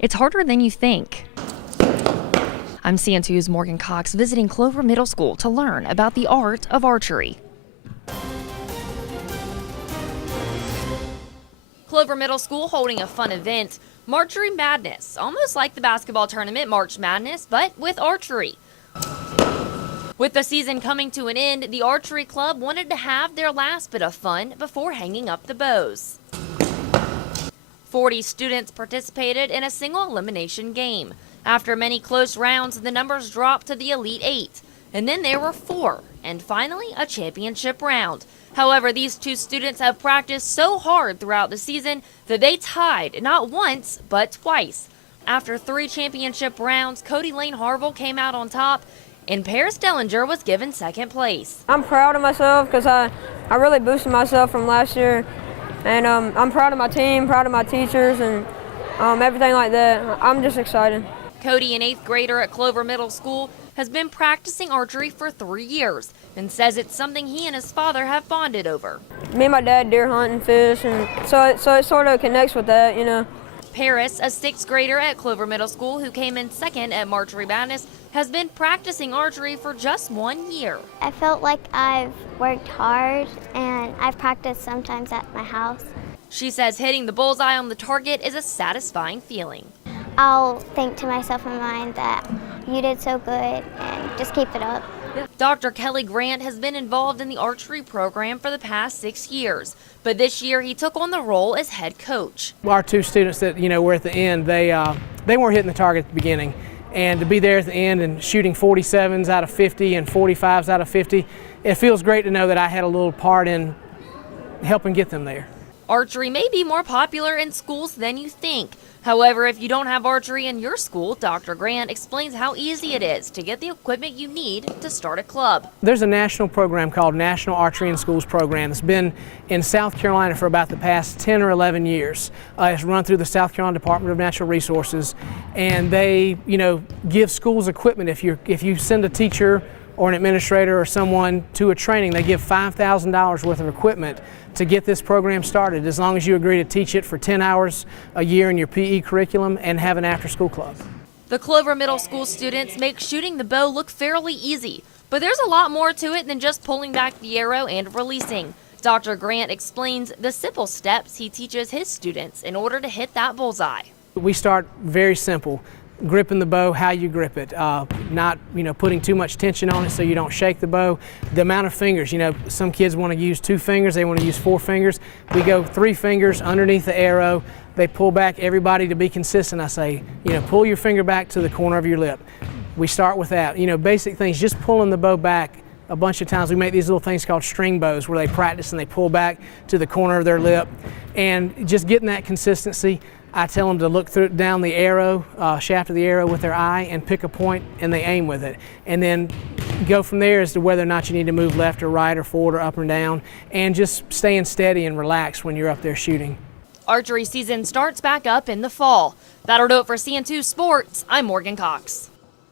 It's harder than you think. I'm CN2's Morgan Cox visiting Clover Middle School to learn about the art of archery. Clover Middle School holding a fun event, Marchery Madness, almost like the basketball tournament March Madness, but with archery. With the season coming to an end, the archery club wanted to have their last bit of fun before hanging up the bows. 40 students participated in a single elimination game. After many close rounds, the numbers dropped to the Elite 8, and then there were 4, and finally a championship round. However, these two students have practiced so hard throughout the season that they tied not once, but twice. After 3 championship rounds, Cody Lane Harville came out on top, and Paris Dellinger was given second place. I'm proud of myself because I really boosted myself from last year, and I'm proud of my team, proud of my teachers, and everything like that. I'm just excited. Cody, an 8th grader at Clover Middle School, has been practicing archery for 3 years and says it's something he and his father have bonded over. Me and my dad deer hunt and fish, and so it sort of connects with that, you know. Paris, a 6th grader at Clover Middle School who came in second at Marchery Madness, has been practicing archery for just 1 year. I felt like I've worked hard and I've practiced sometimes at my house. She says hitting the bullseye on the target is a satisfying feeling. I'll think to myself in my mind that you did so good and just keep it up. Dr. Kelly Grant has been involved in the archery program for the past 6 years, but this year he took on the role as head coach. Our 2 students that were at the end, they weren't hitting the target at the beginning, and to be there at the end and shooting 47s out of 50 and 45s out of 50, it feels great to know that I had a little part in helping get them there. Archery may be more popular in schools than you think. However, if you don't have archery in your school, Dr. Grant explains how easy it is to get the equipment you need to start a club. There's a national program called National Archery in Schools Program. It's been in South Carolina for about the past 10 or 11 years. It's run through the South Carolina Department of Natural Resources, and they, give schools equipment. If you send a teacher or an administrator or someone to a training, they give $5,000 worth of equipment to get this program started, as long as you agree to teach it for 10 hours a year in your PE curriculum and have an after-school club. The Clover Middle School students make shooting the bow look fairly easy, but there's a lot more to it than just pulling back the arrow and releasing. Dr. Grant explains the simple steps he teaches his students in order to hit that bullseye. We start very simple. Gripping the bow, how you grip it, not putting too much tension on it so you don't shake the bow. The amount of fingers, some kids want to use 2 fingers, they want to use 4 fingers. We go 3 fingers underneath the arrow. They pull back. Everybody, to be consistent, I say, pull your finger back to the corner of your lip. We start with that. Basic things, just pulling the bow back a bunch of times. We make these little things called string bows where they practice and they pull back to the corner of their lip, and just getting that consistency. I tell them to look down the arrow, shaft of the arrow with their eye and pick a point, and they aim with it. And then go from there as to whether or not you need to move left or right or forward or up and down, and just staying steady and relaxed when you're up there shooting. Archery season starts back up in the fall. That'll do it for CN2 Sports. I'm Morgan Cox.